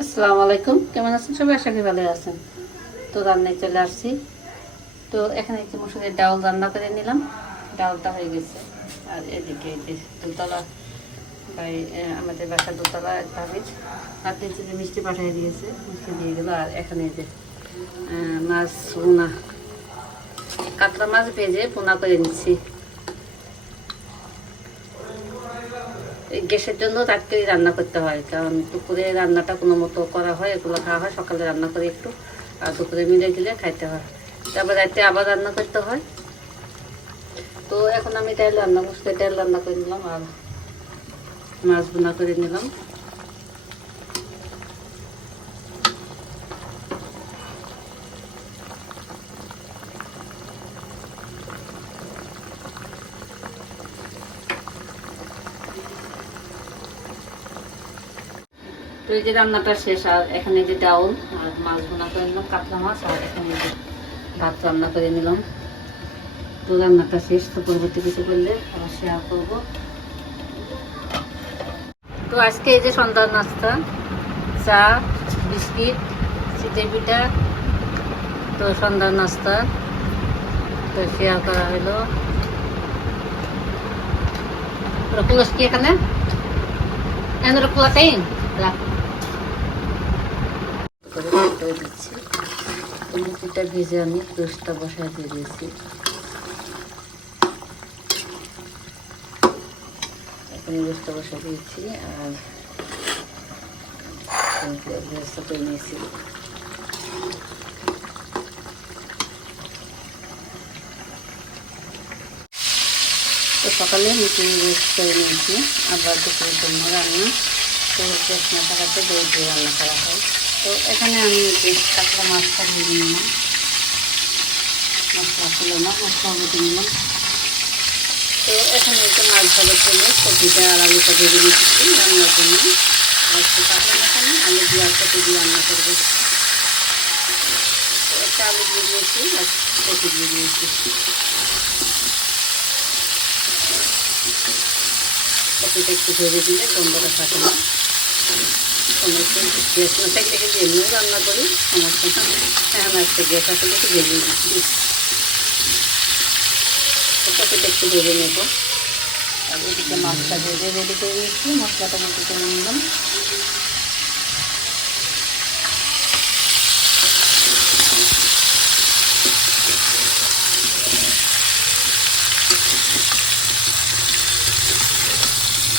আসসালামু আলাইকুম। কেমন আছেন সবাই? আশা করি ভালো আছেন। তো রান্নায় চলে আসছি। তো এখানে একটু মসুরের ডাউল রান্না করে নিলাম। ডাউলটা হয়ে গেছে। আর এদিকে দুতলা ভাই আমাদের বাসা দুতলা, এক ভাবির আর তিন যে মিষ্টি পাঠিয়ে দিয়েছে। মিষ্টি দিয়ে গেলো। আর এখানে যে মাছ পোনা কাতলা মাছ ভেজে পোনা করে নিচ্ছি। গ্যাসের জন্য রাত্রে রান্না করতে হয়। কারণ দুপুরে রান্নাটা কোনো মতো করা হয়, এগুলো খাওয়া হয়, সকালে রান্না করে একটু, আর দুপুরে মিলে গেলে খাইতে হয়। তারপর রাত্রে আবার রান্না করতে হয়। তো এখন আমি ডাল রান্না করছি ডাল রান্না করে নিলাম আর মাছ বোনা করে নিলাম। তো এই যে রান্নাটা শেষ, আর এখানে যে ডাউল আর মাছ বোনা করে নিলাম, কাতলা মাছ, আর এখানে যে ভাত রান্না করে নিলাম। তো রান্নাটা শেষ, তো পরবর্তী কিছু করলে আবার শেয়ার করব। তো আজকে এই যে সন্ধ্যার নাস্তা, চা, বিস্কিট চিতই পিঠা, তো সন্ধ্যার নাস্তা, তো শেয়ার করা হলো। রকুলস কি এখানে? এখানে রকুলা খাই রাখ। করে দিচ্ছি। মুরগিটা ভেজে আমি রোস্টটা বসায় দিয়ে দিয়েছি। এখন রোস্টটা বসায় দিয়েছি আর ব্যবস্থা করে নিয়েছি। তো সকালে মিটিং রোস্ট করে নিয়েছি। আবার দুপুরের জন্য রান্না। তো গ্যাস দিয়ে রান্না করা হয়। তো এখানে আমি কাঁচা মাছটা ভেজে নিলাম মশলা ছিল না মশলা ভেজে নিলাম তো এখানে একটু মাছ ভালো করলে সবজিটা আর আলুটা ভেজে দিচ্ছি রান্নার জন্য। আর একটু কাঁচা মাখানে আলু দিয়ে আর কপি দিয়ে রান্না করব। তো একটা আলু দিয়ে দিয়েছি, আর কপি দিয়ে দিয়েছি। কপিটা একটু ভেজে দিলে গন্ধটা থাকে না। সমস্ত গ্যাস না থাকলে কিন্তু এমনিও রান্না করি সমস্যা এখন একটা গ্যাস আছে দেখে ভেজে কপিটা একটু ভেজে নেব আর ওদিকে মাছটা ভেজে রেডি করে নিচ্ছি মশলাটা মতো করে নিলাম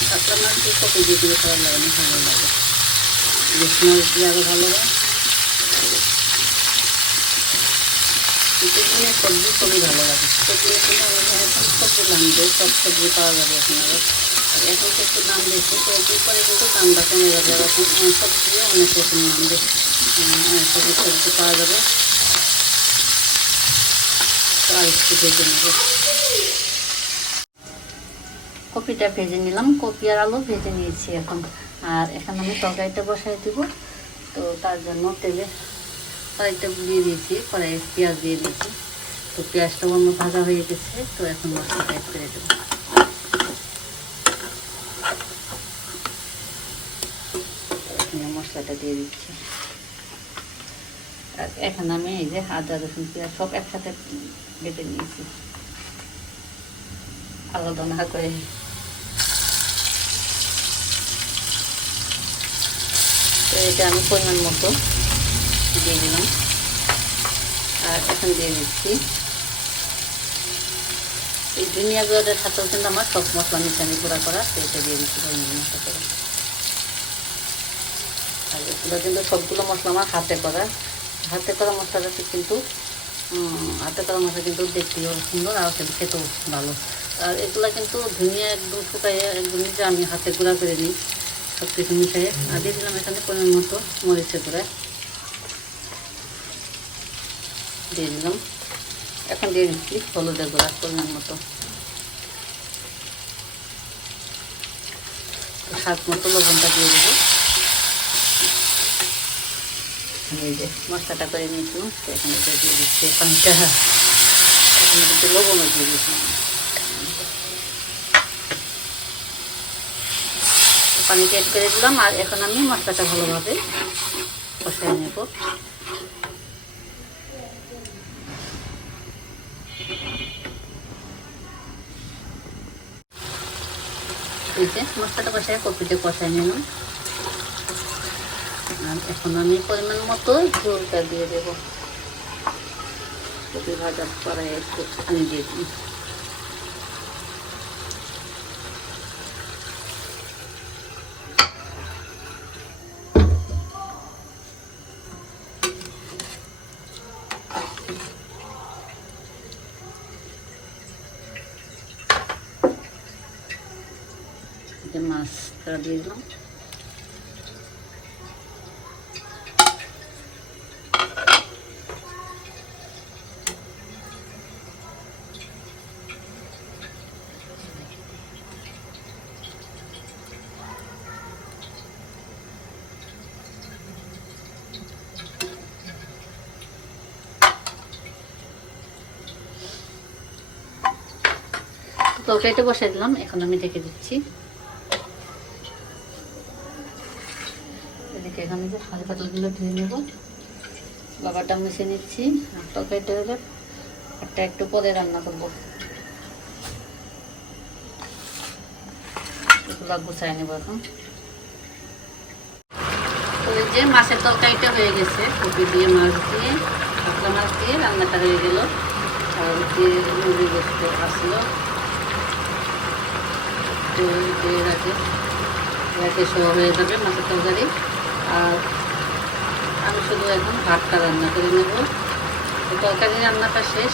কাতলা মাছ দিয়ে কপি দিয়ে ভালো লাগে সবজি খুবই ভালো লাগে দিনে কিন্তু এখন সবজি লাগবে সব সবজি পাওয়া যাবে আর এখন তো একটু দাম বেশি তো এর পরে কিন্তু দামটা কমে যাবে এখন সবজি অনেক রকম নামবে সবজি সবজি পাওয়া যাবে তো আর একটু ভেজে নেব কপিটা ভেজে নিলাম। কপি আর আলু ভেজে নিয়েছি এখন। আর এখন আমি তরকারিটা বসাই দিব। তো তার জন্য তেলে কড়াইটা দিয়ে দিয়েছি, কড়াইয়ে পেঁয়াজ দিয়ে দিয়েছি। তো পেঁয়াজটা অন্য ভাজা হয়ে গেছে, তো এখন মশলাটা অ্যাড করে দেবো। মশলাটা দিয়ে দিচ্ছি। আর এখন আমি এই যে আদা, রসুন, পেঁয়াজ সব একসাথে বেটে নিয়েছি। আলাদা না করে তো এটা আমি পরিমাণ মতো দিয়ে দিলাম। আর এখন দিয়ে দিচ্ছি। এই দুনিয়া গুঁড়োদের সাথেও কিন্তু আমার সব মশলা মিশানি গুঁড়া করা তো এটা দিয়ে দিচ্ছি পরিমাণ মতো করে। আর এগুলো কিন্তু সবগুলো মশলা আমার হাতে করা। হাতে করা মশলাটা কিন্তু হাতে করা মশলা কিন্তু দেখতেও সুন্দর আর খেতে খেতেও ভালো। আর এগুলা কিন্তু ধুনিয়া একদম শুকাইয়ে একদম নিজে আমি হাতে গুঁড়া করে নিই সব কিছু মিশিয়ে আর দিয়ে দিলাম এখানে পরিমাণ মতো মরিচের গুঁড়া। দিয়ে দিলাম। এখন দিয়ে দিচ্ছি হলুদের গুঁড়া পরিমাণ মতো। স্বাদ মতো লবণটা দিয়ে দেবো। মশলাটা করে নিয়েছিলাম এখানে দিয়ে দিচ্ছি পানিটা। এখন লবণও দিয়ে দিয়েছিলাম পানিটা এড করে দিলাম, আর এখন আমি মশলাটা ভালোভাবে কষাই নেব। মশলাটা কষাই কপিটা কষাই নিলাম। আর এখন আমি পরিমাণ মতো ঝোলটা দিয়ে দেবো। কপি ভাজা একটু পানি দিয়ে দিই যে মাছটা দিয়ে দিলাম। তরকারিটা বসাই দিলাম এখন আমি ঢেকে দিচ্ছি। খালি পাতলগুলো ধুয়ে নেব। বাবাটা মিশে নিচ্ছি, আর তরকারিটা হলে একটা একটু পরে রান্না করব। এগুলো গুছাই নেব এখন। যে মাছের তরকারিটা হয়ে গেছে, কপি দিয়ে মাছ দিয়ে, কাতলা মাছ দিয়ে রান্নাটা হয়ে গেল। আর যে মুরগি গোস্ত আসলো। আগে একে সহ হয়ে যাবে মাছের তরকারি। আর আমি শুধু এখন ভাতটা রান্না করে নেব। তরকারি রান্নাটা শেষ।